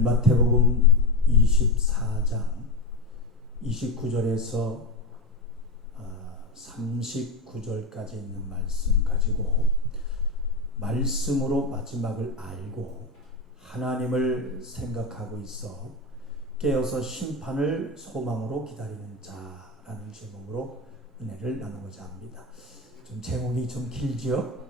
오늘 마태복음 24장 29절에서 39절까지 있는 말씀 가지고 말씀으로 마지막을 알고 하나님을 생각하고 있어 깨어서 심판을 소망으로 기다리는 자라는 제목으로 은혜를 나누고자 합니다. 좀 제목이 좀 길죠?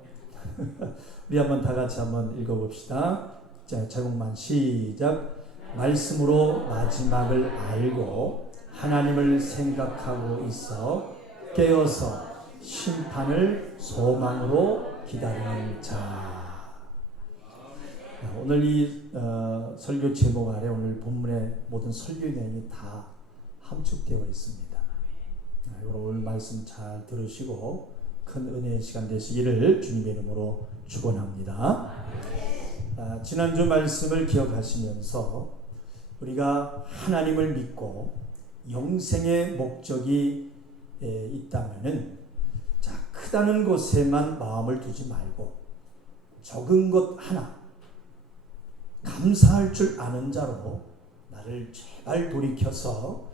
우리 한번 다 같이 한번 읽어봅시다. 자, 제목만 시작. 말씀으로 마지막을 알고 하나님을 생각하고 있어 깨어서 심판을 소망으로 기다리는 자. 오늘 이 설교 제목 아래 오늘 본문의 모든 설교 내용이 다 함축되어 있습니다. 오늘 말씀 잘 들으시고 큰 은혜의 시간 되시기를 주님의 이름으로 축원합니다. 지난주 말씀을 기억하시면서 우리가 하나님을 믿고 영생의 목적이 있다면은 자, 크다는 것에만 마음을 두지 말고 적은 것 하나 감사할 줄 아는 자로 나를 제발 돌이켜서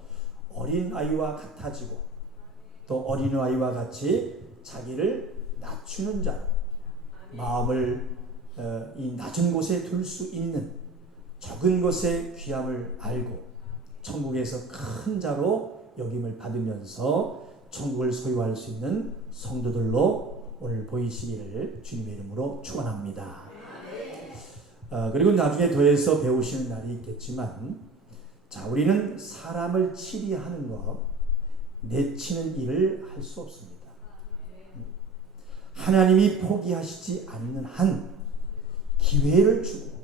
어린아이와 같아지고 또 어린아이와 같이 자기를 낮추는 자로 마음을 이 낮은 곳에 둘 수 있는 적은 것의 귀함을 알고 천국에서 큰 자로 여김을 받으면서 천국을 소유할 수 있는 성도들로 오늘 보이시기를 주님의 이름으로 축원합니다. 그리고 나중에 더해서 배우시는 날이 있겠지만 자, 우리는 사람을 치리하는 것, 내치는 일을 할 수 없습니다. 하나님이 포기하시지 않는 한 기회를 주고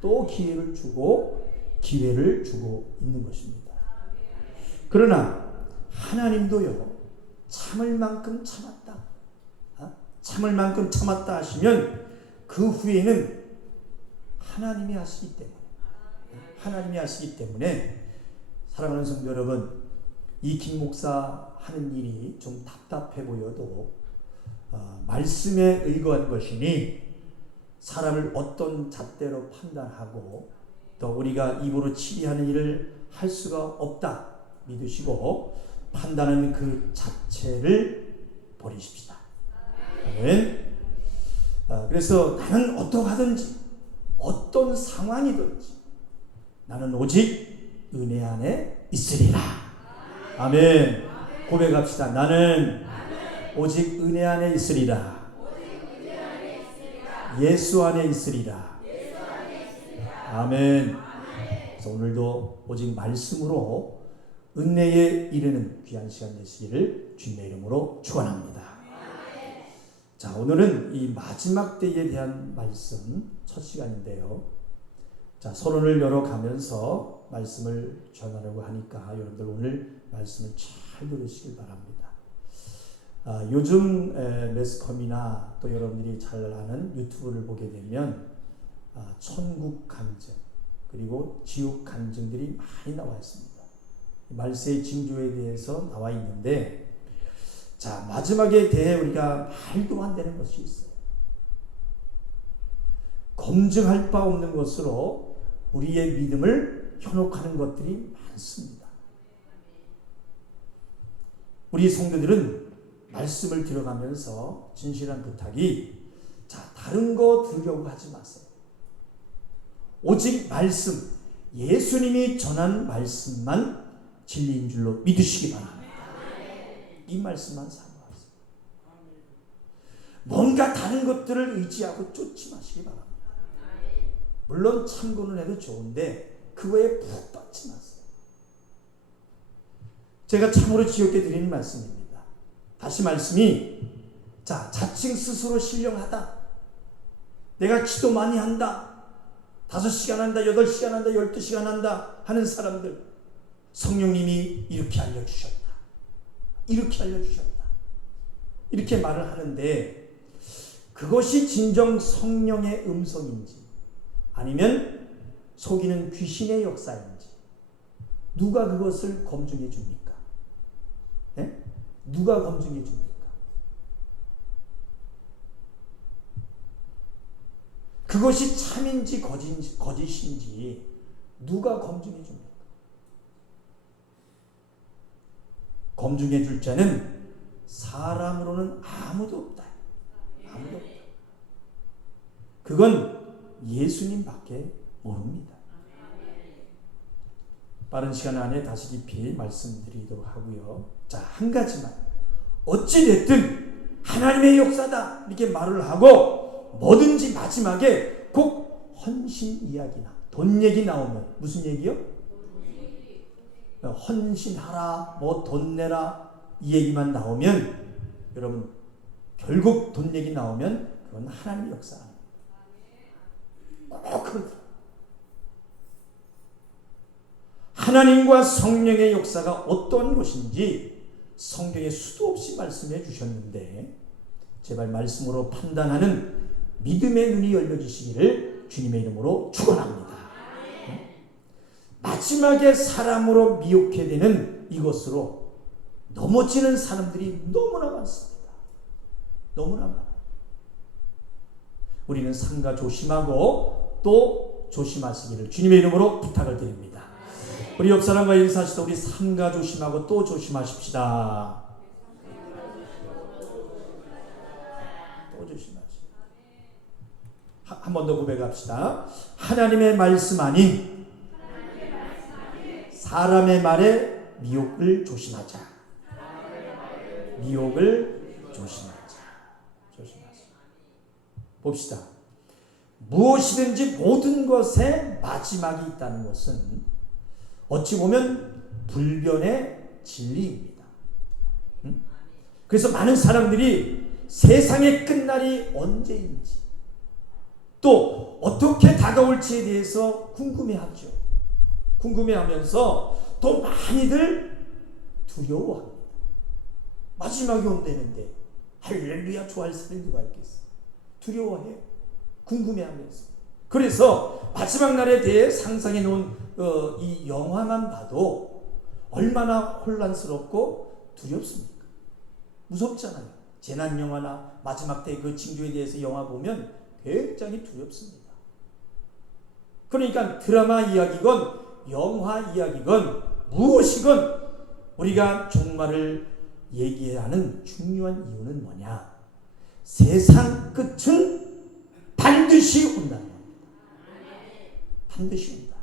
또 기회를 주고 기회를 주고 있는 것입니다. 그러나 하나님도요, 참을 만큼 참았다. 참을 만큼 참았다 하시면 그 후에는 하나님이 하시기 때문에 사랑하는 성도 여러분, 이 김 목사 하는 일이 좀 답답해 보여도 말씀에 의거한 것이니 사람을 어떤 잣대로 판단하고 또 우리가 입으로 치리하는 일을 할 수가 없다 믿으시고 판단하는 그 자체를 버리십시다. 아멘. 그래서 나는 어떠하든지 어떤 상황이든지 나는 오직 은혜 안에 있으리라. 아멘. 고백합시다. 나는 오직 은혜 안에 있으리라. 예수 안에 있으리라. 아멘. 그래서 오늘도 오직 말씀으로 은혜에 이르는 귀한 시간 되시기를 주님의 이름으로 축원합니다. 자, 오늘은 이 마지막 때에 대한 말씀 첫 시간인데요. 자, 서론을 열어가면서 말씀을 전하려고 하니까 여러분들 오늘 말씀을 잘 들으시길 바랍니다. 요즘 매스컴이나 또 여러분들이 잘 아는 유튜브를 보게 되면 천국 간증 그리고 지옥 간증들이 많이 나와 있습니다. 말세의 징조에 대해서 나와 있는데 자, 마지막에 대해 우리가 말도 안 되는 것이 있어요. 검증할 바 없는 것으로 우리의 믿음을 현혹하는 것들이 많습니다. 우리 성도들은 말씀을 들어가면서 진실한 부탁이 자, 다른 거 들으려고 하지 마세요. 오직 말씀, 예수님이 전한 말씀만 진리인 줄로 믿으시기 바랍니다. 이 말씀만 사모하세요. 뭔가 다른 것들을 의지하고 쫓지 마시기 바랍니다. 물론 참고는 해도 좋은데 그거에 푹 빠지지 마세요. 제가 참으로 지옥에 드리는 말씀입니다. 다시 말씀이 자, 자칭 스스로 신령하다. 내가 기도 많이 한다. 5시간 한다. 8시간 한다. 12시간 한다. 하는 사람들 성령님이 이렇게 알려주셨다. 이렇게 알려주셨다. 이렇게 말을 하는데 그것이 진정 성령의 음성인지 아니면 속이는 귀신의 역사인지 누가 그것을 검증해 줍니까? 네? 누가 검증해 줍니까? 그것이 참인지 거짓인지 누가 검증해 줍니까? 검증해 줄 자는 사람으로는 아무도 없다. 아무도 없다. 그건 예수님밖에 모릅니다. 빠른 시간 안에 다시 깊이 말씀드리도록 하고요. 자, 한 가지만. 어찌됐든 하나님의 역사다 이렇게 말을 하고 뭐든지 마지막에 꼭 헌신 이야기나 돈 얘기 나오면 무슨 얘기요? 헌신하라, 뭐 돈 내라 이 얘기만 나오면 여러분 결국 돈 얘기 나오면 그건 하나님의 역사 아닙니다. 꼭 그렇다. 하나님과 성령의 역사가 어떠한 것인지 성경에 수도 없이 말씀해 주셨는데 제발 말씀으로 판단하는 믿음의 눈이 열려지시기를 주님의 이름으로 축원합니다. 마지막에 사람으로 미혹해 되는 이것으로 넘어지는 사람들이 너무나 많습니다. 너무나 많아요. 우리는 삼가 조심하고 또 조심하시기를 주님의 이름으로 부탁을 드립니다. 우리 옆 사람과 인사하시다 우리 삼가 조심하고 또 조심하십시다. 또 조심하십시다. 한 번 더 고백합시다. 하나님의 말씀 아닌 사람의 말에 미혹을 조심하자. 미혹을 조심하자. 조심하자. 봅시다. 무엇이든지 모든 것에 마지막이 있다는 것은 어찌 보면 불변의 진리입니다. 그래서 많은 사람들이 세상의 끝날이 언제인지 또 어떻게 다가올지에 대해서 궁금해하죠. 궁금해하면서 또 많이들 두려워합니다. 마지막이 온다는데 할렐루야 좋아할 사람이 누가 있겠어? 두려워해요. 궁금해하면서. 그래서 마지막 날에 대해 상상해 놓은 이 영화만 봐도 얼마나 혼란스럽고 두렵습니까? 무섭잖아요. 재난 영화나 마지막 때 그 징조에 대해서 영화 보면 굉장히 두렵습니다. 그러니까 드라마 이야기건 영화 이야기건 무엇이건 우리가 종말을 얘기해야 하는 중요한 이유는 뭐냐? 세상 끝은 반드시 온다는 겁니다. 반드시 온다.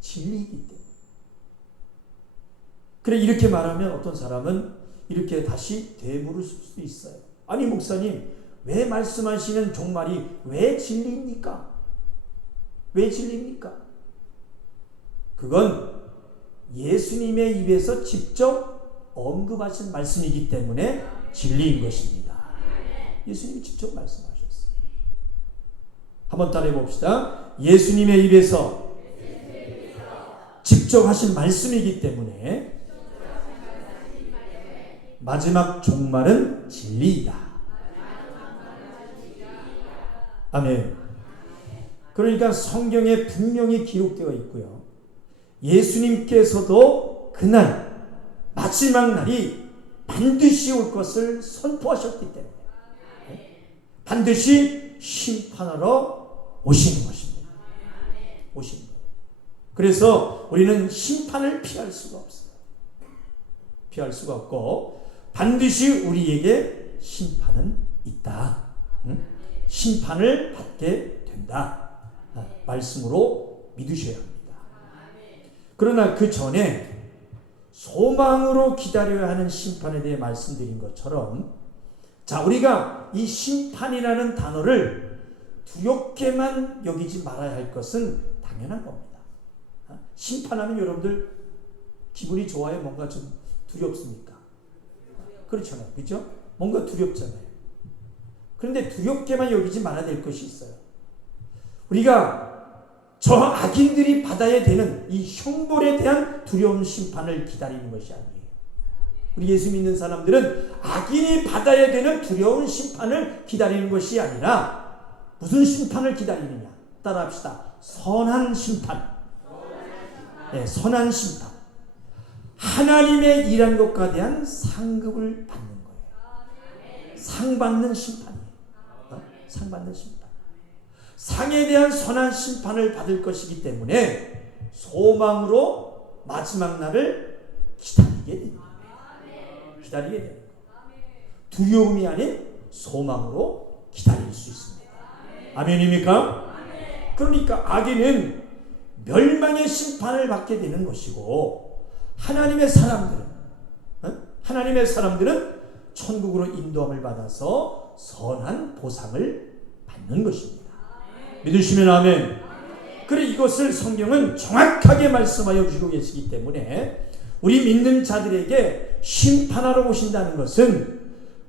진리이기 때문에. 그래 이렇게 말하면 어떤 사람은 이렇게 다시 되물을 수도 있어요. 아니 목사님 왜 말씀하시는 종말이 왜 진리입니까? 왜 진리입니까? 그건 예수님의 입에서 직접 언급하신 말씀이기 때문에 진리인 것입니다. 예수님이 직접 말씀하셨어요. 한번 따라해 봅시다. 예수님의 입에서 직접 하신 말씀이기 때문에 마지막 종말은 진리이다. 아멘. 그러니까 성경에 분명히 기록되어 있고요. 예수님께서도 그날 마지막 날이 반드시 올 것을 선포하셨기 때문에 반드시 심판하러 오시는 것입니다. 오시는 거예요. 그래서 우리는 심판을 피할 수가 없어요. 피할 수가 없고 반드시 우리에게 심판은 있다. 심판을 받게 된다. 말씀으로 믿으셔야 합니다. 그러나 그 전에 소망으로 기다려야 하는 심판에 대해 말씀드린 것처럼 자 우리가 이 심판이라는 단어를 두렵게만 여기지 말아야 할 것은 당연한 겁니다. 심판하면 여러분들 기분이 좋아요? 뭔가 좀 두렵습니까? 그렇잖아요. 그렇죠? 뭔가 두렵잖아요. 그런데 두렵게만 여기지 말아야 될 것이 있어요. 우리가 저 악인들이 받아야 되는 이 형벌에 대한 두려운 심판을 기다리는 것이 아니에요. 우리 예수 믿는 사람들은 악인이 받아야 되는 두려운 심판을 기다리는 것이 아니라 무슨 심판을 기다리느냐? 따라합시다. 선한 심판. 네, 선한 심판. 하나님의 일한 것과 대한 상급을 받는 거예요. 상 받는 심판이에요. 상 받는 심판. 상에 대한 선한 심판을 받을 것이기 때문에 소망으로 마지막 날을 기다리게 됩니다. 기다리게 됩니다. 두려움이 아닌 소망으로 기다릴 수 있습니다. 아멘입니까? 그러니까 악인은 멸망의 심판을 받게 되는 것이고 하나님의 사람들은 천국으로 인도함을 받아서 선한 보상을 받는 것입니다. 믿으시면 아멘. 그래 이것을 성경은 정확하게 말씀하여 주시고 계시기 때문에 우리 믿는 자들에게 심판하러 오신다는 것은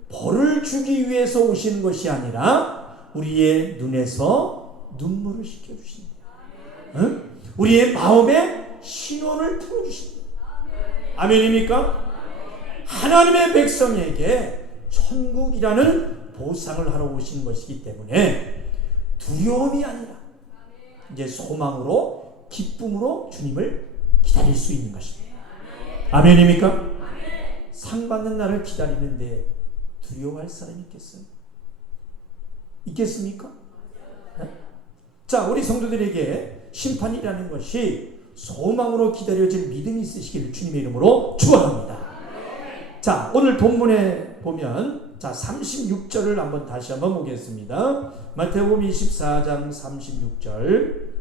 벌을 주기 위해서 오시는 것이 아니라 우리의 눈에서 눈물을 씻겨주십니다. 우리의 마음에 신원을 풀어주십니다. 아멘입니까? 하나님의 백성에게 천국이라는 보상을 하러 오신 것이기 때문에 두려움이 아니라 이제 소망으로 기쁨으로 주님을 기다릴 수 있는 것입니다. 아멘입니까? 상 받는 날을 기다리는데 두려워할 사람이 있겠어요? 있겠습니까? 네? 자, 우리 성도들에게 심판이라는 것이 소망으로 기다려질 믿음이 있으시기를 주님의 이름으로 축원합니다. 자, 오늘 본문에 보면 자 36절을 다시 한번 보겠습니다. 마태복음 24장 36절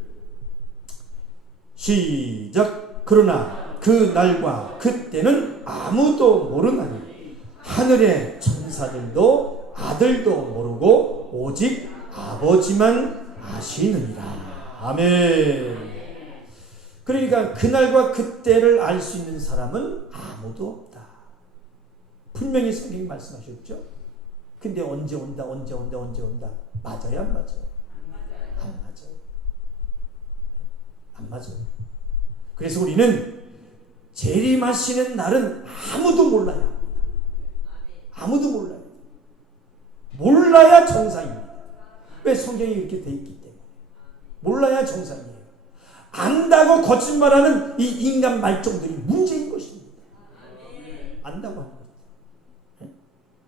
시작. 그러나 그 날과 그때는 아무도 모르나니 하늘의 천사들도 아들도 모르고 오직 아버지만 아시느니라. 아멘. 그러니까 그날과 그때를 알 수 있는 사람은 아무도 없다. 분명히 성경이 말씀하셨죠. 근데 언제 온다 맞아요 안 맞아요? 안 맞아요. 안 맞아요. 그래서 우리는 재림하시는 날은 아무도 몰라요. 아무도 몰라요. 몰라야 정상입니다. 왜? 성경이 이렇게 돼 있기 때문에. 몰라야 정상이에요. 안다고 거짓말하는 이 인간 말종들이 문제인 것입니다. 안다고 하는 것.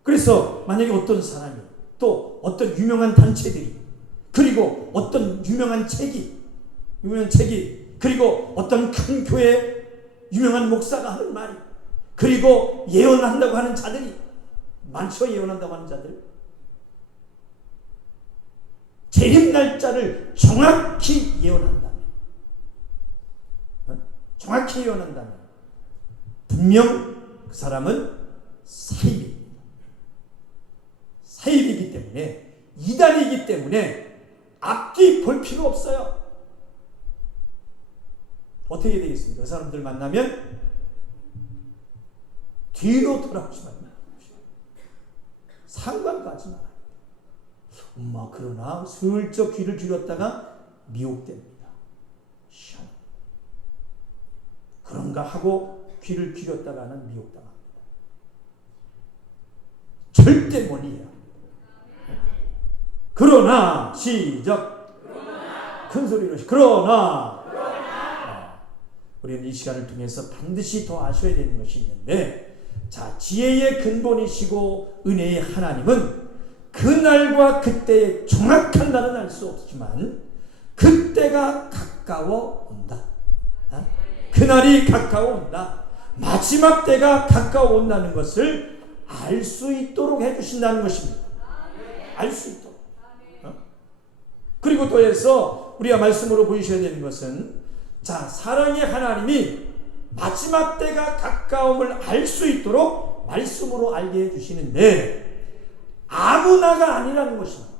그래서 만약에 어떤 사람이 또 어떤 유명한 단체들이 그리고 어떤 유명한 책이 그리고 어떤 큰 교회 유명한 목사가 하는 말이 그리고 예언한다고 하는 자들이 많죠. 예언한다고 하는 자들 재림 날짜를 정확히 예언한다면 분명 그 사람은 사입이기 때문에 이단이기 때문에 앞뒤 볼 필요 없어요. 어떻게 되겠습니까? 그 사람들 만나면 뒤로 돌아오지 말아요. 상관 가지 말아요. 엄마 그러나 슬쩍 귀를 기울였다가 미혹됩니다. 시원합니다. 그런가 하고 귀를 기울였다가는 미혹당합니다. 절대 멀리해요. 그러나 시작. 큰 소리로 그러나 우리는 이 시간을 통해서 반드시 더 아셔야 되는 것이 있는데 자 지혜의 근본이시고 은혜의 하나님은 그날과 그때의 정확한 날은 알 수 없지만 그때가 가까워 온다. 그날이 가까워 온다. 마지막 때가 가까워 온다는 것을 알 수 있도록 해주신다는 것입니다. 알 수 있도록. 그리고 더해서 우리가 말씀으로 보이셔야 되는 것은 자 사랑의 하나님이 마지막 때가 가까움을 알 수 있도록 말씀으로 알게 해주시는데 아무나가 아니라는 것입니다.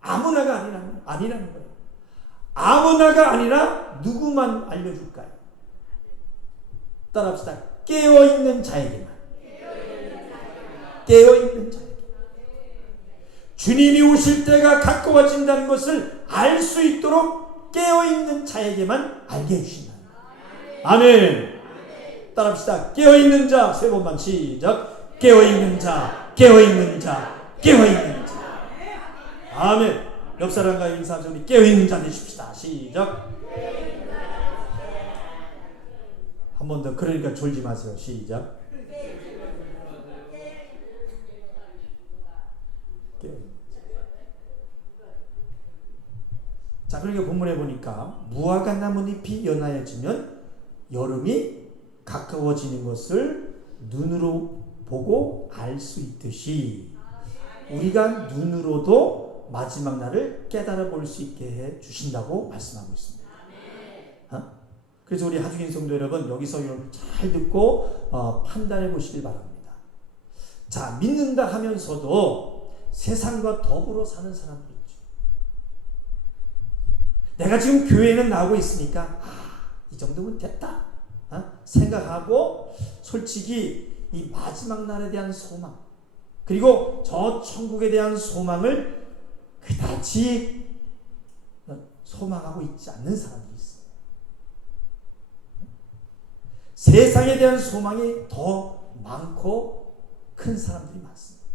아무나가 아니라는 거예요. 아무나가 아니라 누구만 알려줄까요? 따라합시다. 깨어있는 자에게만. 깨어있는 자에게. 주님이 오실 때가 가까워진다는 것을 알 수 있도록 깨어있는 자에게만 알게 해주신다. 아멘. 따라합시다. 깨어있는 자. 세 번만 시작. 깨어있는 자. 깨어있는 자. 깨어있는 자. 아멘. 옆 사람과 인사하면서 우리 깨어있는 자 되십시다. 시작. 한 번 더. 그러니까 졸지 마세요. 시작. 자, 그러니까 본문에 보니까 무화과 나뭇잎이 연하여지면 여름이 가까워지는 것을 눈으로 보고 알 수 있듯이 우리가 눈으로도 마지막 날을 깨달아 볼 수 있게 해 주신다고 말씀하고 있습니다. 그래서 우리 하중인 성도 여러분, 여기서 잘 듣고 판단해 보시길 바랍니다. 자, 믿는다 하면서도 세상과 더불어 사는 사람들 있죠. 내가 지금 교회에는 나오고 있으니까 이 정도면 됐다 생각하고 솔직히 이 마지막 날에 대한 소망, 그리고 저 천국에 대한 소망을 그다지 소망하고 있지 않는 사람들이 있어요. 세상에 대한 소망이 더 많고 큰 사람들이 많습니다.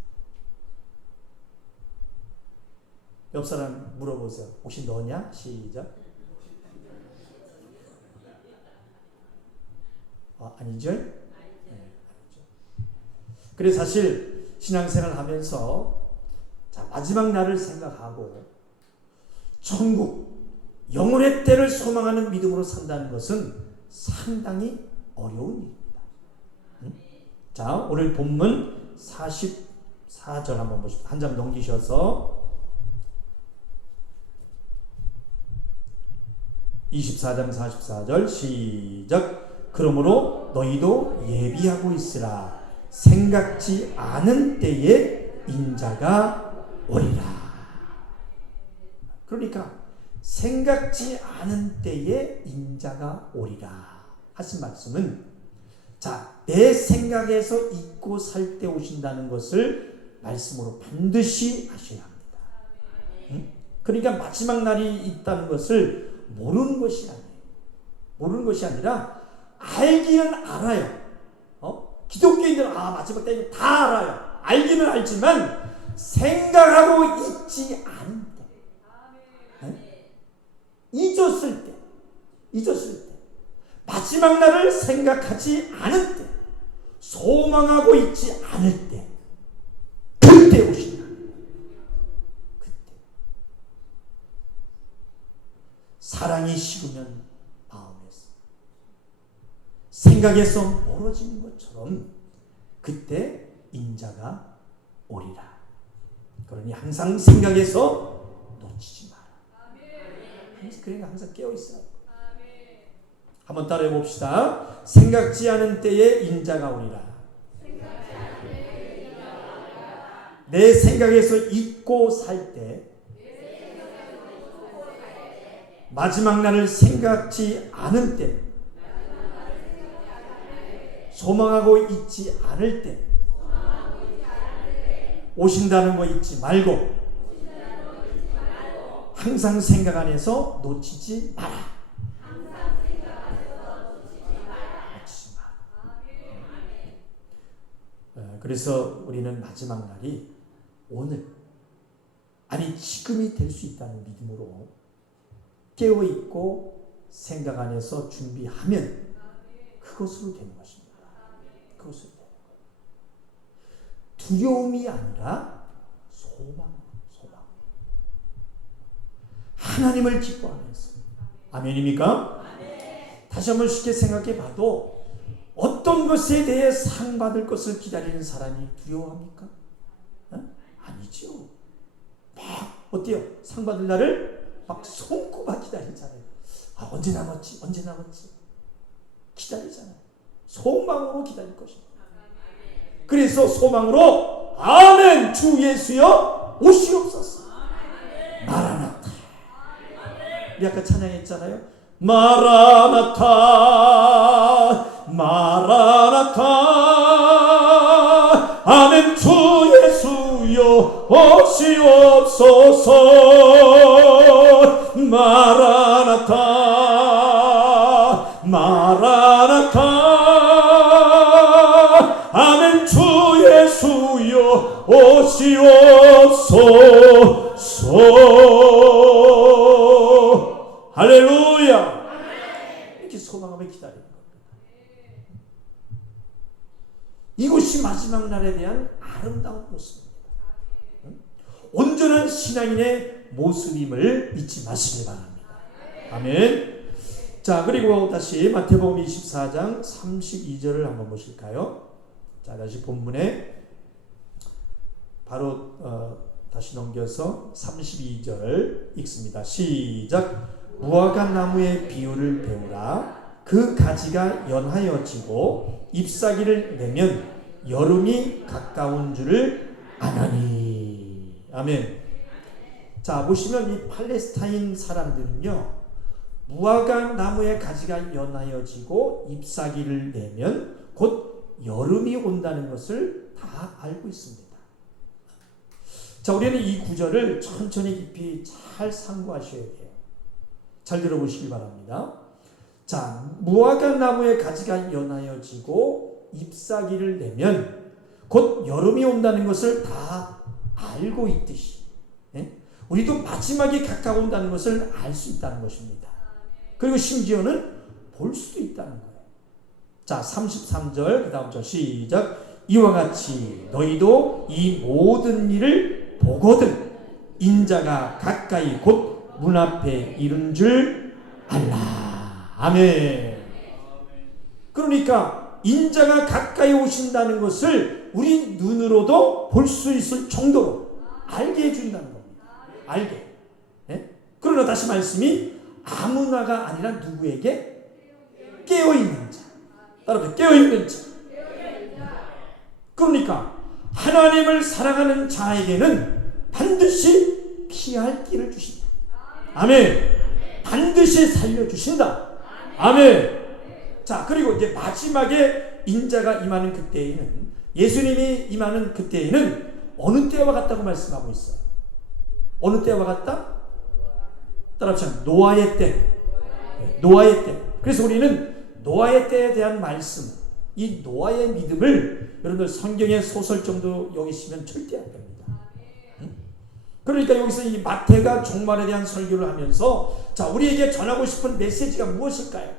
옆 사람 물어보세요. 혹시 너냐? 시작. 아니죠? 네, 아니죠. 그래서 사실 신앙생활 하면서 자, 마지막 날을 생각하고 천국, 영혼의 때를 소망하는 믿음으로 산다는 것은 상당히 어려운 일입니다. 자, 오늘 본문 44절 한번 보십시오. 한 장 넘기셔서 24장 44절 시작. 그러므로 너희도 예비하고 있으라. 생각지 않은 때에 인자가 오리라. 그러니까 생각지 않은 때에 인자가 오리라 하신 말씀은, 자, 내 생각에서 잊고 살 때 오신다는 것을 말씀으로 반드시 하셔야 합니다. 그러니까 마지막 날이 있다는 것을 모르는 것이 아니에요. 모르는 것이 아니라 알기는 알아요. 기독교인들은 마지막 때는 다 알아요. 알기는 알지만 생각하고 있지 않은 때, 잊었을 때, 마지막 날을 생각하지 않을 때, 소망하고 있지 않을 때, 그때 오신다. 그때 사랑이 식으면 마음에서, 생각에서 멀어지는 것처럼 그때 인자가 오리라. 그러니 항상 생각에서 놓치지 마라. 그러니까 항상 깨어있어요. 한번 따라해 봅시다. 생각지 않은 때에 인자가 오리라. 내 생각에서 잊고 살 때, 마지막 날을 생각지 않은 때, 소망하고 있지 않을 때, 오신다는 거 잊지 말고 항상 생각 안에서 놓치지 마라. 그래서 우리는 마지막 날이 오늘, 아니 지금이 될 수 있다는 믿음으로 깨어있고 생각 안에서 준비하면 그것으로 되는 것입니다. 그것으로 되는 거예요. 두려움이 아니라 소망. 하나님을 기뻐하면서. 아멘입니까? 다시 한번 쉽게 생각해 봐도 어떤 것에 대해 상 받을 것을 기다리는 사람이 두려워합니까? 아니죠. 막 어때요? 상 받을 날을 막 손꼽아 기다리잖아요. 언제 남았지? 기다리잖아요. 소망으로 기다릴 것입니다. 그래서 소망으로 아멘 주 예수여 오시옵소서. 마라나타. 우리 아까 찬양했잖아요. 마라나타 아멘 주 예수여 오시옵소서. 마라나타 아멘 주 예수여 오시옵소서. 할렐루야. 이렇게 소망하며 기다리는 겁니다. 이곳이 마지막 날에 대한 아름다운 모습입니다. 온전한 신앙인의 모습임을 잊지 마시기 바랍니다. 아멘. 자, 그리고 다시 마태복음 24장 32절을 한번 보실까요? 자, 다시 본문에 바로 다시 넘겨서 32절 읽습니다. 시작. 무화과 나무의 비유를 배우라. 그 가지가 연하여지고 잎사귀를 내면 여름이 가까운 줄을 아나니. 아멘. 자, 보시면 이 팔레스타인 사람들은요, 무화과 나무의 가지가 연하여지고 잎사귀를 내면 곧 여름이 온다는 것을 다 알고 있습니다. 자, 우리는 이 구절을 천천히 깊이 잘 상고하셔야 돼요. 잘 들어보시기 바랍니다. 자, 무화과 나무의 가지가 연하여지고 잎사귀를 내면 곧 여름이 온다는 것을 다 알고 있듯이, 우리도 마지막이 가까운다는 것을 알 수 있다는 것입니다. 그리고 심지어는 볼 수도 있다는 거예요. 자, 33절 그 다음 절 시작. 이와 같이 너희도 이 모든 일을 보거든 인자가 가까이 곧 문 앞에 이른 줄 알라. 아멘. 그러니까 인자가 가까이 오신다는 것을 우리 눈으로도 볼 수 있을 정도로 알게 해준다는 겁니다. 알게. 그러나 다시 말씀이 아무나가 아니라 누구에게? 깨어있는 자. 따라서 깨어있는 자. 그러니까 하나님을 사랑하는 자에게는 반드시 피할 길을 주신다. 아멘. 반드시 살려주신다. 아멘. 자, 그리고 이제 마지막에 인자가 임하는 그때에는, 예수님이 임하는 그때에는 어느 때와 같다고 말씀하고 있어요. 어느 때와 같다? 따라합시다. 노아의 때. 노아의 때. 그래서 우리는 노아의 때에 대한 말씀, 이 노아의 믿음을 여러분들 성경의 소설 정도 여기시면 절대 안 됩니다. 그러니까 여기서 이 마태가 종말에 대한 설교를 하면서 자, 우리에게 전하고 싶은 메시지가 무엇일까요?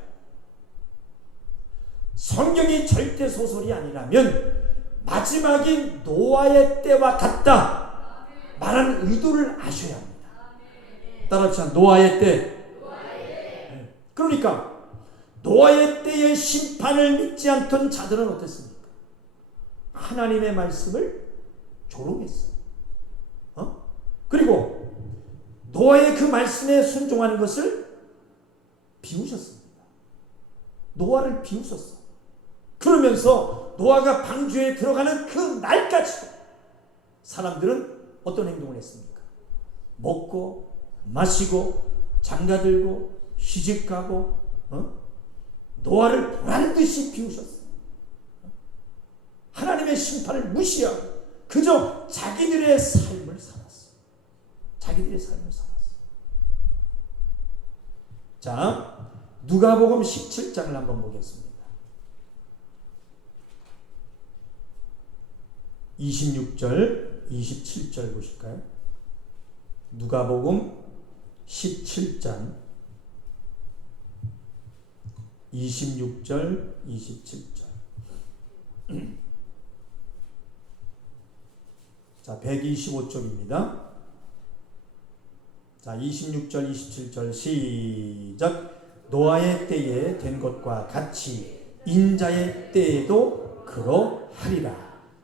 성경이 절대 소설이 아니라면 마지막이 노아의 때와 같다 말하는 의도를 아셔야 합니다. 따라합시다. 노아의 때. 그러니까 노아의 때의 심판을 믿지 않던 자들은 어땠습니까? 하나님의 말씀을 조롱했어요. 그리고 노아의 그 말씀에 순종하는 것을 비우셨습니다. 노아를 비우셨어. 그러면서 노아가 방주에 들어가는 그 날까지 사람들은 어떤 행동을 했습니까? 먹고 마시고 장가들고 시집가고 노아를 보란듯이 비우셨어요. 하나님의 심판을 무시하고 그저 자기들의 삶을 살았어요. 자기들의 삶을 살았어요. 자, 누가복음 17장을 한번 보겠습니다. 26절, 27절 보실까요? 누가복음 17장 26절, 27절. 자, 125쪽입니다. 자, 26절, 27절 시작. 노아의 때에 된 것과 같이 인자의 때에도 그러하리라.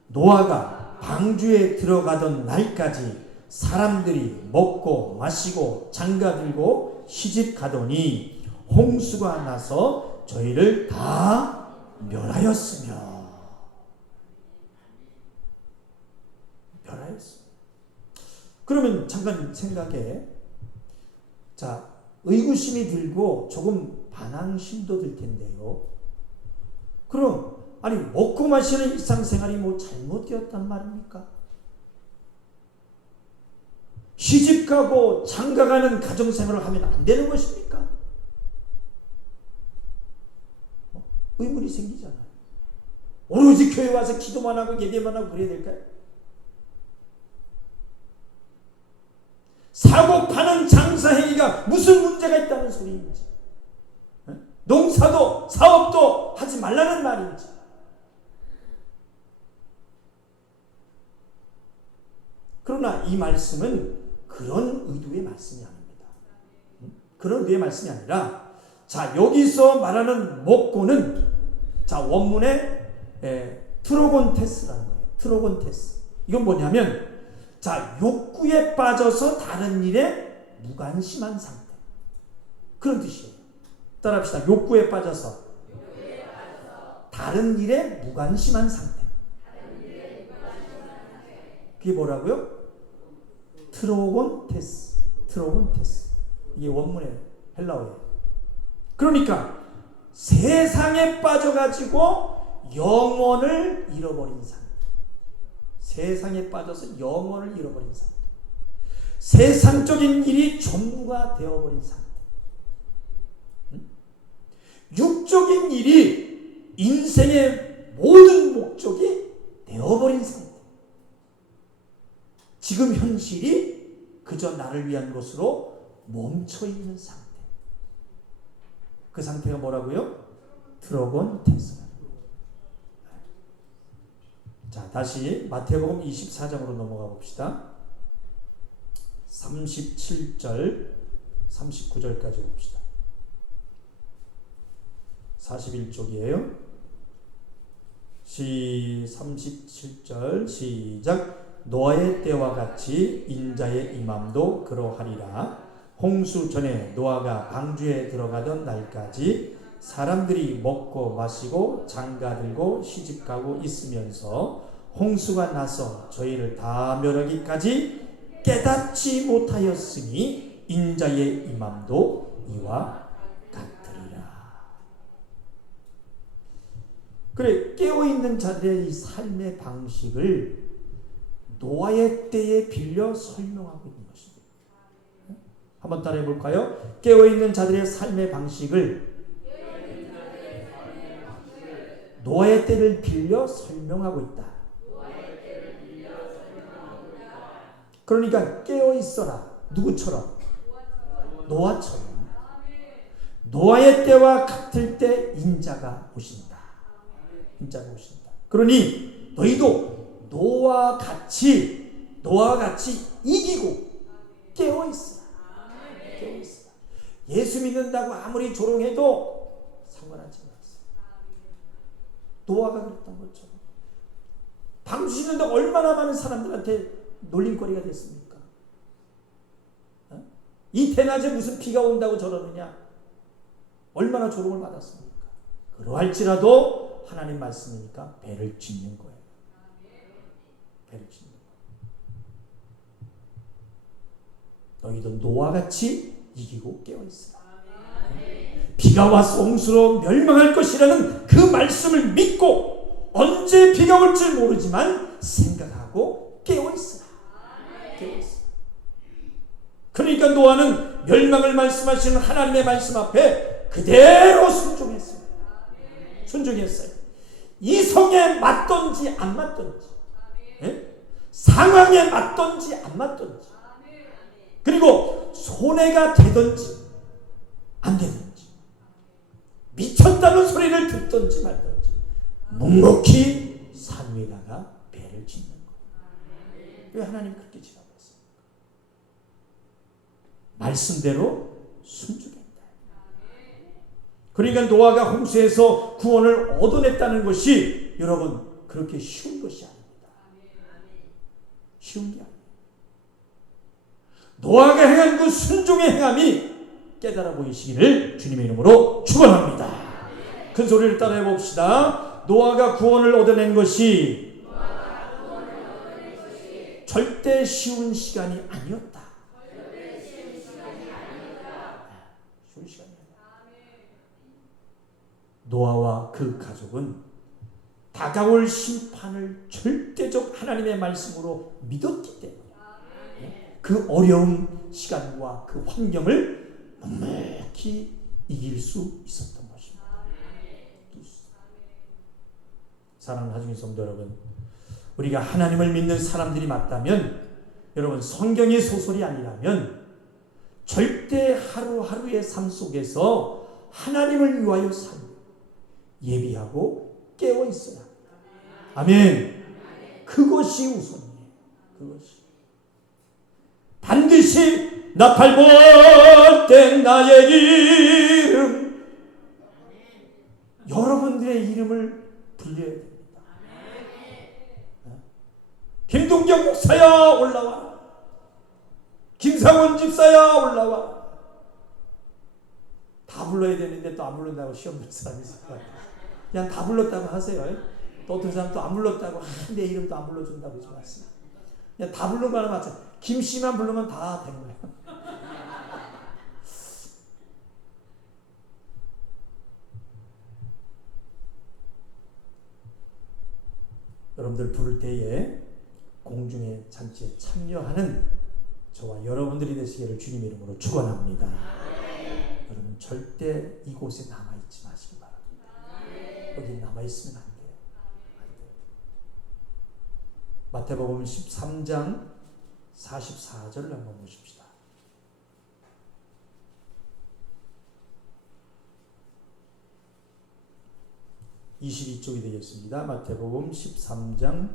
노아가 방주에 들어가던 날까지 사람들이 먹고 마시고 장가들고 시집가더니 홍수가 나서 저희를 다 멸하였으며. 그러면 잠깐 생각해. 자, 의구심이 들고 조금 반항심도 들 텐데요. 그럼 아니 먹고 마시는 일상생활이 뭐 잘못되었단 말입니까? 시집가고 장가가는 가정생활을 하면 안 되는 것입니까? 의문이 생기잖아요. 오로지 교회 와서 기도만 하고 예배만 하고 그래야 될까요? 사고 파는 장사행위가 무슨 문제가 있다는 소리인지, 농사도 사업도 하지 말라는 말인지. 그러나 이 말씀은 그런 의도의 말씀이 아닙니다. 그런 의도의 말씀이 아니라, 자, 여기서 말하는 먹고는, 자, 원문에 트로곤테스라는 거예요. 트로곤테스. 이건 뭐냐면, 자, 욕구에 빠져서 다른 일에 무관심한 상태. 그런 뜻이에요. 따라합시다. 욕구에 빠져서 다른 일에 무관심한 상태. 그게 뭐라고요? 트로곤테스. 트로곤테스. 이게 원문의 헬라어예요. 그러니까 세상에 빠져가지고 영혼을 잃어버린 상태. 세상에 빠져서 영혼을 잃어버린 상태. 세상적인 일이 전부가 되어버린 상태. 육적인 일이 인생의 모든 목적이 되어버린 상태. 지금 현실이 그저 나를 위한 것으로 멈춰있는 상태. 그 상태가 뭐라고요? 트로곤테스. 자, 다시 마태복음 24장으로 넘어가 봅시다. 37절 39절까지 봅시다. 41쪽이에요. 37절 시작. 노아의 때와 같이 인자의 임함도 그러하리라. 홍수 전에 노아가 방주에 들어가던 날까지 사람들이 먹고 마시고 장가들고 시집가고 있으면서 홍수가 나서 저희를 다 멸하기까지 깨닫지 못하였으니 인자의 임함도 이와 같으리라. 그래, 깨어있는 자들의 이 삶의 방식을 노아의 때에 빌려 설명하고 있는 것입니다. 한번 따라해 볼까요? 깨어있는 자들의 삶의 방식을 노아의 때를 빌려 설명하고 있다. 그러니까 깨어있어라. 누구처럼? 노아처럼. 노아의 때와 같을 때 인자가 오신다. 인자가 오신다. 그러니 너희도 노아와 같이 이기고 깨어있으라. 깨어있으라. 예수 믿는다고 아무리 조롱해도 상관하지 마세요. 노아가 그랬던 것처럼. 방주 짓는다고 얼마나 많은 사람들한테 놀림거리가 됐습니까? 이 대낮에 무슨 비가 온다고 저러느냐? 얼마나 조롱을 받았습니까? 그러할지라도 하나님 말씀이니까 배를 짓는 거예요. 배를 짓는 거예요. 너희도 노아같이 이기고 깨어있으라. 비가 와서 홍수로 멸망할 것이라는 그 말씀을 믿고 언제 비가 올지 모르지만 생각하고 깨어있으라. 깨어있으라. 그러니까 노아는 멸망을 말씀하시는 하나님의 말씀 앞에 그대로 순종했습니다. 순종했어요. 이성에 맞던지 안 맞던지, 상황에 맞던지 안 맞던지, 그리고 손해가 되든지 안 되든지, 미쳤다는 소리를 듣든지 말든지 묵묵히 산 위에다가 배를 짓는 거예요. 왜 하나님 그렇게 지라고 했습니까? 말씀대로 순종했다. 그러니까 노아가 홍수에서 구원을 얻어냈다는 것이 여러분 그렇게 쉬운 것이 아닙니다. 쉬운 게 아닙니다. 노아가 행한 그 순종의 행함이 깨달아 보이시기를 주님의 이름으로 축원합니다. 큰 소리를 따라해 봅시다. 노아가 구원을 얻어낸 것이 절대 쉬운 시간이 아니었다. 쉬운 시간이 아니었다. 노아와 그 가족은 다가올 심판을 절대적 하나님의 말씀으로 믿었기 때문에 그 어려운 시간과 그 환경을 넉넉히 이길 수 있었던 것입니다. 사랑하는 하중의 성도 여러분, 우리가 하나님을 믿는 사람들이 맞다면, 여러분 성경의 소설이 아니라면 절대 하루하루의 삶 속에서 하나님을 위하여 살고 예비하고 깨어있어야 합니다. 아멘. 그것이 우선이에요. 그것이. 반드시 나팔 불 때 나의 이름, 여러분들의 이름을 불려야 됩니다. 김동경 목사야 올라와, 김상원 집사야 올라와. 다 불러야 되는데 또 안 부른다고 시험 볼 사람이 있을 것 같아요. 그냥 다 불렀다고 하세요. 또 어떤 사람 또 안 불렀다고 내 이름도 안 불러준다고 하지 마세요. 그냥 다 부른 거랑 맞죠. 김씨만 부르면 다 된 거예요. 여러분들 부를 때에 공중의 잔치에 참여하는 저와 여러분들이 되시기를 주님의 이름으로 축원합니다. 여러분 절대 이곳에 남아있지 마시기 바랍니다. 여기 남아있으면 안 돼요. 마태복음 13장 44절을 한번 보십시다. 22쪽이 되겠습니다. 마태복음 13장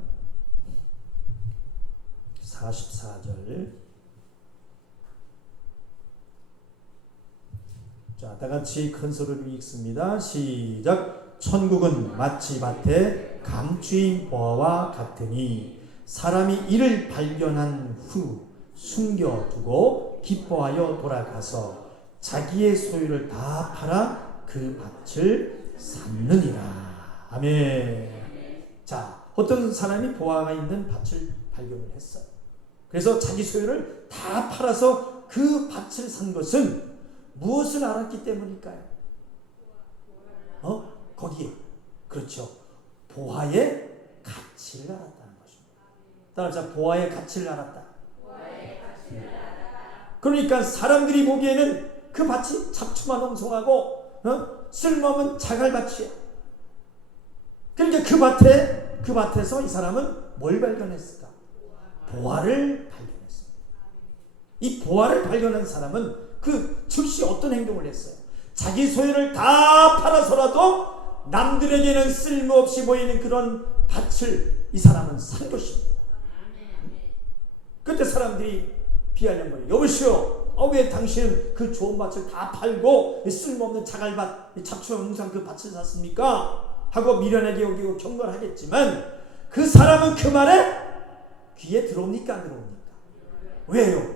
44절. 자, 다같이 큰 소리로 읽습니다. 시작. 천국은 마치 밭에 감추인 보화와 같으니 사람이 이를 발견한 후 숨겨두고 기뻐하여 돌아가서 자기의 소유를 다 팔아 그 밭을 샀느니라. 아멘. 자, 어떤 사람이 보화가 있는 밭을 발견을 했어요. 그래서 자기 소유를 다 팔아서 그 밭을 산 것은 무엇을 알았기 때문일까요? 거기에. 그렇죠. 보화의 가치를 알았다는 것입니다. 따라서 보화의 가치를 알았다. 그러니까 사람들이 보기에는 그 밭이 잡초만 엉성하고 쓸모없는 자갈밭이야. 그러니까 그 밭에서 이 사람은 뭘 발견했을까? 보화를 발견했습니다. 이 보화를 발견한 사람은 즉시 어떤 행동을 했어요? 자기 소유를 다 팔아서라도 남들에게는 쓸모없이 보이는 그런 밭을 이 사람은 산 것입니다. 그때 사람들이 비하는 거예요. 여보시오, 왜 당신은 그 좋은 밭을 다 팔고 쓸모없는 자갈밭, 잡초영상 그 밭을 샀습니까? 하고 미련하게 여기고 경건하겠지만 그 사람은 그 말에 귀에 들어옵니까? 안 들어옵니까? 왜요?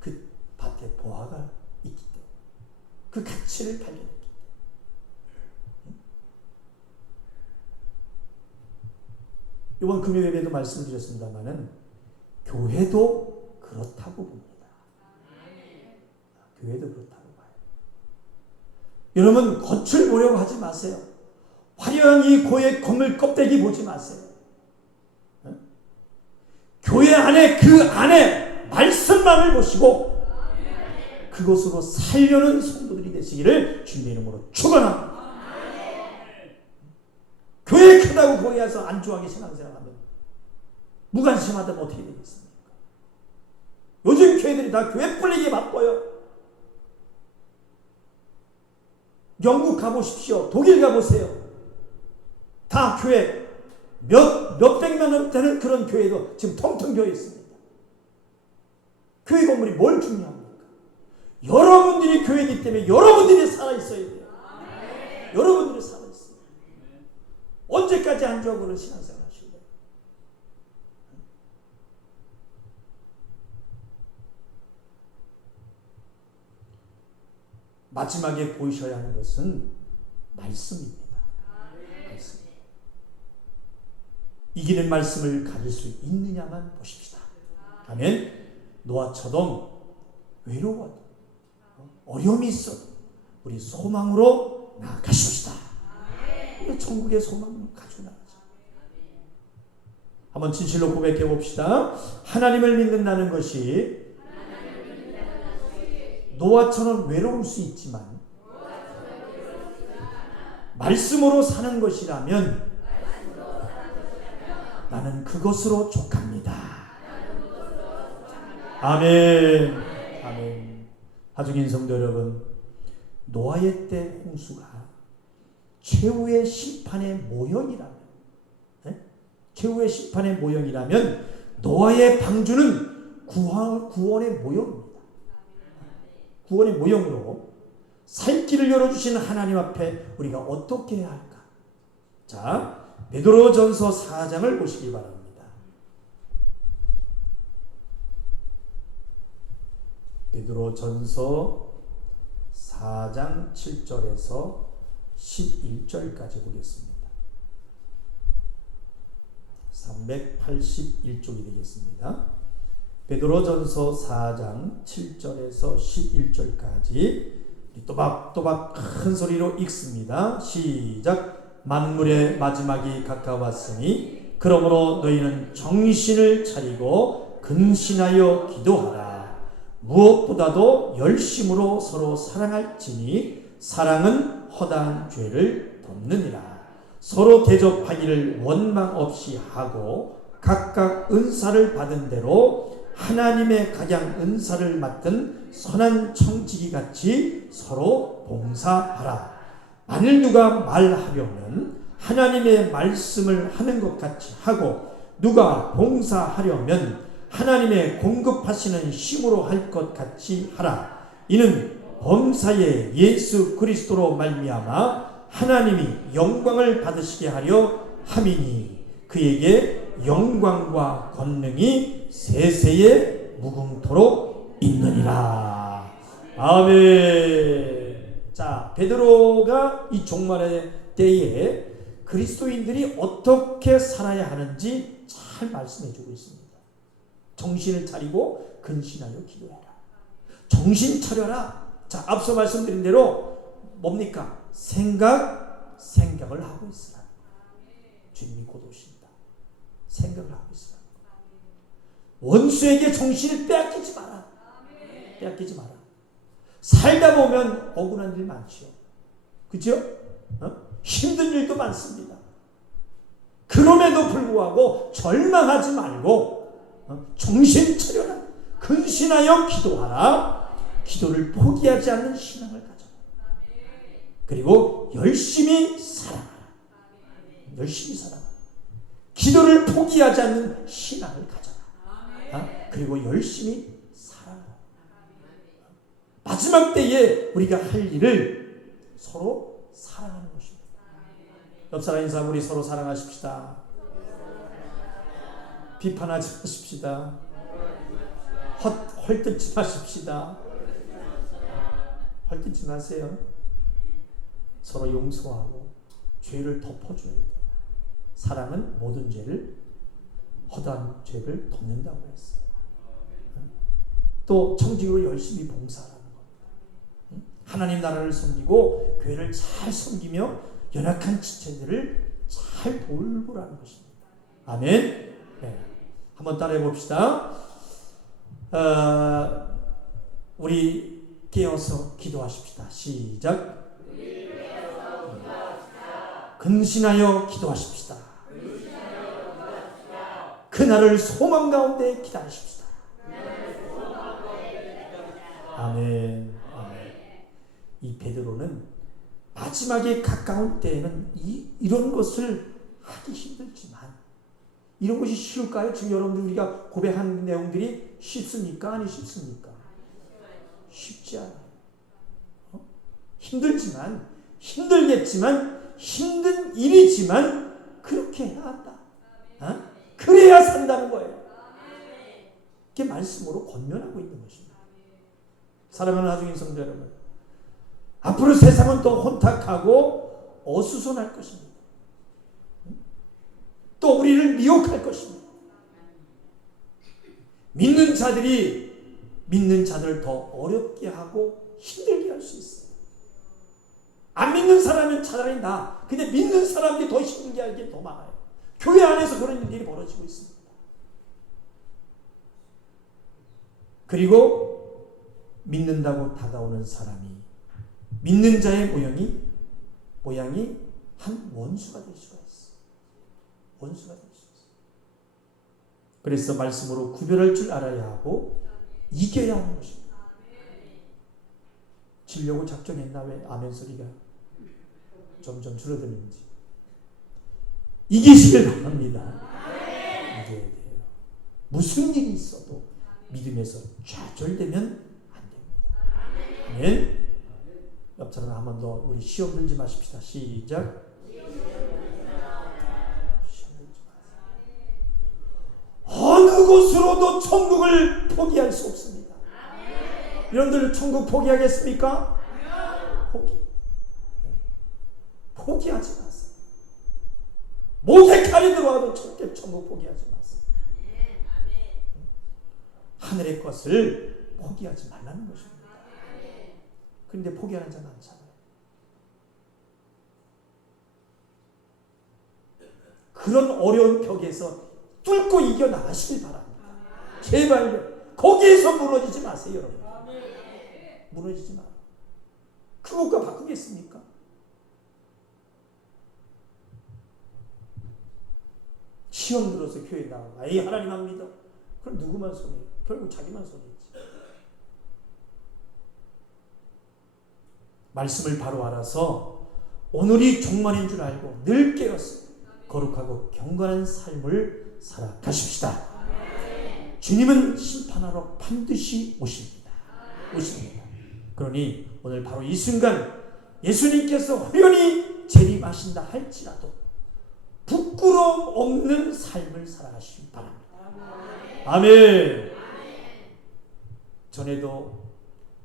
그 밭에 보화가 있기 때문에, 그 가치를 발견했기 때문에. 이번 금요 예배도 말씀드렸습니다만은 교회도 그렇다고 봅니다. 교회도 그렇다고 봐요. 여러분 겉을 보려고 하지 마세요. 화려한 이 고의 건물 껍데기 보지 마세요. 교회 안에 그 안에 말씀만을 보시고 그것으로 살려는 성도들이 되시기를 주님의 이름으로 축원합니다. 교회 크다고 거기 가서 안주하게 신앙생활하면 무관심하다면 어떻게 되겠습니까? 요즘 교회들이 다 교회 뿔리기 바빠요. 영국 가보십시오. 독일 가보세요. 다 교회 몇백만 원 되는 그런 교회도 지금 텅텅 비어 있습니다. 교회 건물이 뭘 중요합니까? 여러분들이 교회이기 때문에 여러분들이 살아있어야 돼요. 여러분들이 살아있어요. 언제까지 안주하고 그런 신앙생활 하실래요? 마지막에 보이셔야 하는 것은 말씀입니다. 말씀. 이기는 말씀을 가질 수 있느냐만 보십시다. 아멘. 노아처럼 외로워도 어려움이 있어도 우리 소망으로 나아가십시다. 우리 천국의 소망을 가지고 나가자. 한번 진실로 고백해 봅시다. 하나님을 믿는다는 것이 노아처럼 외로울 수 있지만 말씀으로 사는 것이라면 나는 그것으로 족합니다. 아멘. 아멘. 하중인 성도 여러분, 노아의 때 홍수가 최후의 심판의 모형이라면, 최후의 심판의 모형이라면 노아의 방주는 구원의 모형입니다. 구원의 모형으로 살 길을 열어주시는 하나님 앞에 우리가 어떻게 해야 할까? 자, 베드로전서 4장을 보시기 바랍니다. 베드로전서 4장 7절에서 11절까지 보겠습니다. 381쪽이 되겠습니다. 베드로전서 4장 7절에서 11절까지 또박또박 큰 소리로 읽습니다. 시작. 만물의 마지막이 가까웠으니 그러므로 너희는 정신을 차리고 근신하여 기도하라. 무엇보다도 열심으로 서로 사랑할지니 사랑은 허다한 죄를 덮느니라. 서로 대접하기를 원망 없이 하고 각각 은사를 받은 대로 하나님의 각양 은사를 맡은 선한 청지기 같이 서로 봉사하라. 만일 누가 말하려면 하나님의 말씀을 하는 것 같이 하고 누가 봉사하려면 하나님의 공급하시는 힘으로 할 것 같이 하라. 이는 범사에 예수 그리스도로 말미암아 하나님이 영광을 받으시게 하려 함이니 그에게 영광과 권능이 세세에 무궁토록 있느니라. 아멘. 자, 베드로가 이 종말의 때에 그리스도인들이 어떻게 살아야 하는지 잘 말씀해 주고 있습니다. 정신을 차리고 근신하여 기도해라. 정신 차려라. 자, 앞서 말씀드린 대로 뭡니까? 생각을 하고 있으라. 주님이 곧 오신다. 생각을 하고 있으라. 원수에게 정신을 빼앗기지 마라. 빼앗기지 마라. 살다 보면 억울한 일 많지요. 그죠? 힘든 일도 많습니다. 그럼에도 불구하고 절망하지 말고 정신 차려라. 근신하여 기도하라. 기도를 포기하지 않는 신앙을 가져라. 그리고 열심히 살아가라. 열심히 살아가라. 기도를 포기하지 않는 신앙을 가져라. 그리고 열심히 살아가라. 마지막 때에 우리가 할 일을 서로 사랑하는 것입니다. 옆 사람 인사 우리 서로 사랑하십시다. 비판하지 마십시다. 헐뜯지 마십시다. 헐뜯지 마세요. 서로 용서하고 죄를 덮어줘야 돼요. 사랑은 모든 죄를, 허다한 죄를 덮는다고 했어요. 또 청지기로 열심히 봉사하라는 겁니다. 하나님 나라를 섬기고 교회를 잘 섬기며 연약한 지체들을 잘 돌보라는 것입니다. 아멘. 네. 한번 따라해 봅시다. 우리 깨어서 기도하십시다. 시작. 근신하여 기도하십시다. 그날을 소망 가운데 기다리십시다. 아멘. 아멘. 이 베드로는 마지막에 가까운 때에는 이런 것을 하기 힘들지만 이런 것이 쉬울까요? 지금 여러분들 우리가 고백한 내용들이 쉽습니까? 아니 쉽습니까? 쉽지 않아요. 힘들지만 힘들겠지만 힘든 일이지만 그렇게 해야 한다. 그래야 산다는 거예요. 이게 말씀으로 권면하고 있는 것입니다. 사랑하는 하중인 성도 여러분, 앞으로 세상은 또 혼탁하고 어수선할 것입니다. 또 우리를 미혹할 것입니다. 믿는 자들이 믿는 자들을 더 어렵게 하고 힘들게 할 수 있어요. 안 믿는 사람은 차라리 나. 근데 믿는 사람들이 더 힘들게 할 게 더 많아요. 교회 안에서 그런 일이 벌어지고 있습니다. 그리고 믿는다고 다가오는 사람이 믿는 자의 모양이 한 원수가 될 수가 있어요. 원수가 될 수 있어요. 그래서 말씀으로 구별할 줄 알아야 하고 이겨야 하는 것입니다. 지려고 작정했나 왜 아멘 소리가 점점 줄어드는지. 이기시길 바랍니다. 이겨야 돼요. 무슨 일이 있어도 믿음에서 좌절되면 안 됩니다. 아멘. 옆 사람 한 번 더 우리 시험 들지 마십시다. 시작. 시험 들지 마세요. 어느 곳으로도 천국을 포기할 수 없습니다. 여러분들 천국 포기하겠습니까? 포기하지 마세요. 목에 칼이 들어와도 절대 천국 포기하지 마세요. 하늘의 것을 포기하지 말라는 것입니다. 그런데 포기하는 자는 많잖아요. 그런 어려운 벽에서 뚫고 이겨나가시길 바랍니다. 제발요. 거기에서 무너지지 마세요, 여러분. 무너지지 마요. 그것과 바꾸겠습니까? 시험 들어서 교회 나가고 에이 하나님 안 믿어. 그럼 누구만 손해요? 결국 자기만 손해지. 말씀을 바로 알아서 오늘이 종말인 줄 알고 늘 깨어서 거룩하고 경건한 삶을 살아가십시다. 주님은 심판하러 반드시 오십니다. 그러니 오늘 바로 이 순간 예수님께서 후련히 재림하신다 할지라도 부끄러움 없는 삶을 살아가시기 바랍니다. 아멘. 전에도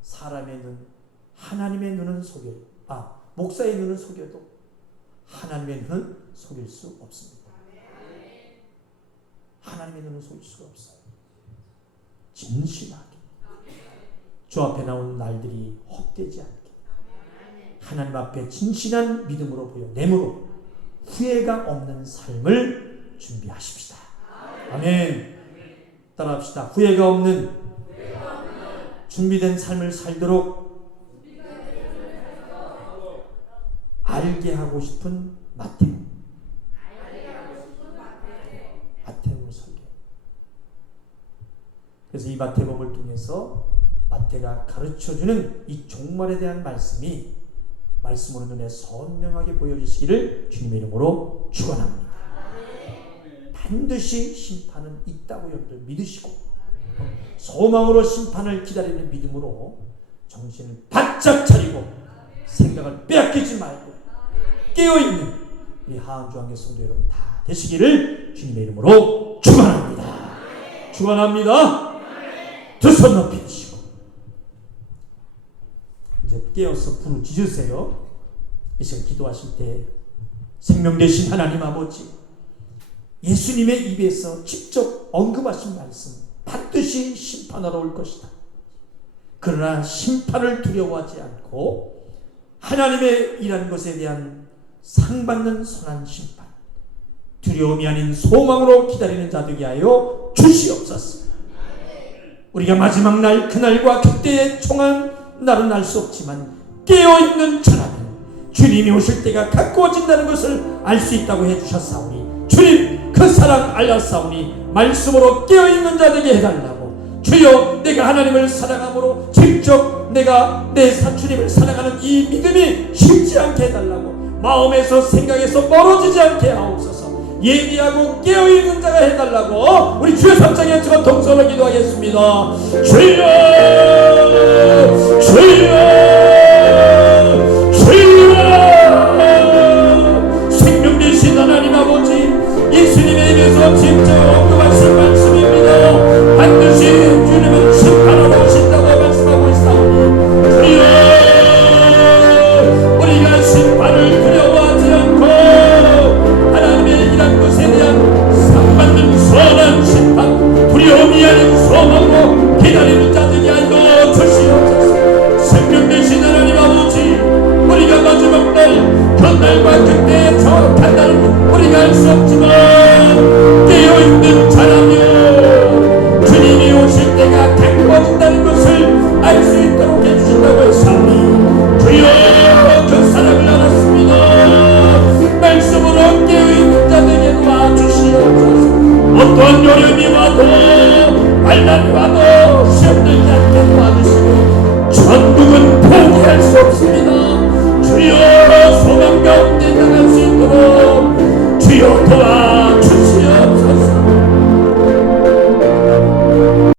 사람의 눈, 하나님의 눈은 목사의 눈은 속여도 하나님의 눈은 속일 수 없습니다. 하나님의 눈은 속일 수가 없어요. 진실하게 주 앞에 나온 날들이 헛되지 않게 하나님 앞에 진실한 믿음으로 보여 내므로 후회가 없는 삶을 준비하십시다. 아멘. 따라합시다. 후회가 없는 준비된 삶을 살도록 알게 하고 싶은 마태복음 설교. 그래서 이 마태복음을 통해서 마태가 가르쳐주는 이 종말에 대한 말씀이 말씀으로 눈에 선명하게 보여지시기를 주님의 이름으로 축원합니다. 반드시 심판은 있다고 여러분들 믿으시고 소망으로 심판을 기다리는 믿음으로 정신을 바짝 차리고 생각을 빼앗기지 말고 깨어있는 우리 하은주한계 성도 여러분 다 되시기를 주님의 이름으로 축원합니다. 축원합니다. 두 손 높이 드시고 이제 깨어서 부르짖으세요. 이 시간 기도하실 때 생명 되신 하나님 아버지, 예수님의 입에서 직접 언급하신 말씀 반드시 심판하러 올 것이다. 그러나 심판을 두려워하지 않고 하나님의 일하는 것에 대한 상받는 선한 심판, 두려움이 아닌 소망으로 기다리는 자 되게 하여 주시옵소서. 우리가 마지막 날 그날과 그때의 총한 날은 알 수 없지만 깨어있는 자라면 주님이 오실 때가 가까워진다는 것을 알 수 있다고 해주셨사오니 주님 그 사랑 알았사오니 말씀으로 깨어있는 자 되게 해달라고. 주여 내가 하나님을 사랑함으로 직접 내가 내 주님을 사랑하는 이 믿음이 쉽지 않게 해달라고. 마음에서 생각에서 멀어지지 않게 하옵소서. 예비하고 깨어있는 자가 해달라고 우리 주의 삼장에 제가 동서로 기도하겠습니다. 주여 주여 주여. 생명 되신 하나님 아버지, 예수님의 입에서 직접 언급하신 말씀입니다. 반드시 주님은 심판하러 오신다고 말씀하고 있사오니 주여 우리가 심판을 두려워하지 않고 하나님의 일한 것에 대한 상받는 선한 심판, 두려움이 아닌 소망으로 기다리는 자들이 하여 주시옵소서. 생명 되신 하나님 아버지, 우리가 마지막 날 그날과 그때의 정확한 날은 우리가 알 수 없지만 깨어있는 자라면 주님이 오실 때가 가까워진다는 것을 알 수 있도록 해주신다고 했사오니 주여 그 사랑을 알았습니다. 말씀으로 깨어있는 자들에게 도와주시옵소서. 어떠한 요령이 와도 환난이 와도 시험들지 않게 도와주시고 천국은 포기할 수 없습니다. 주여 소망 가운데 나갈 수 있도록 주여 도와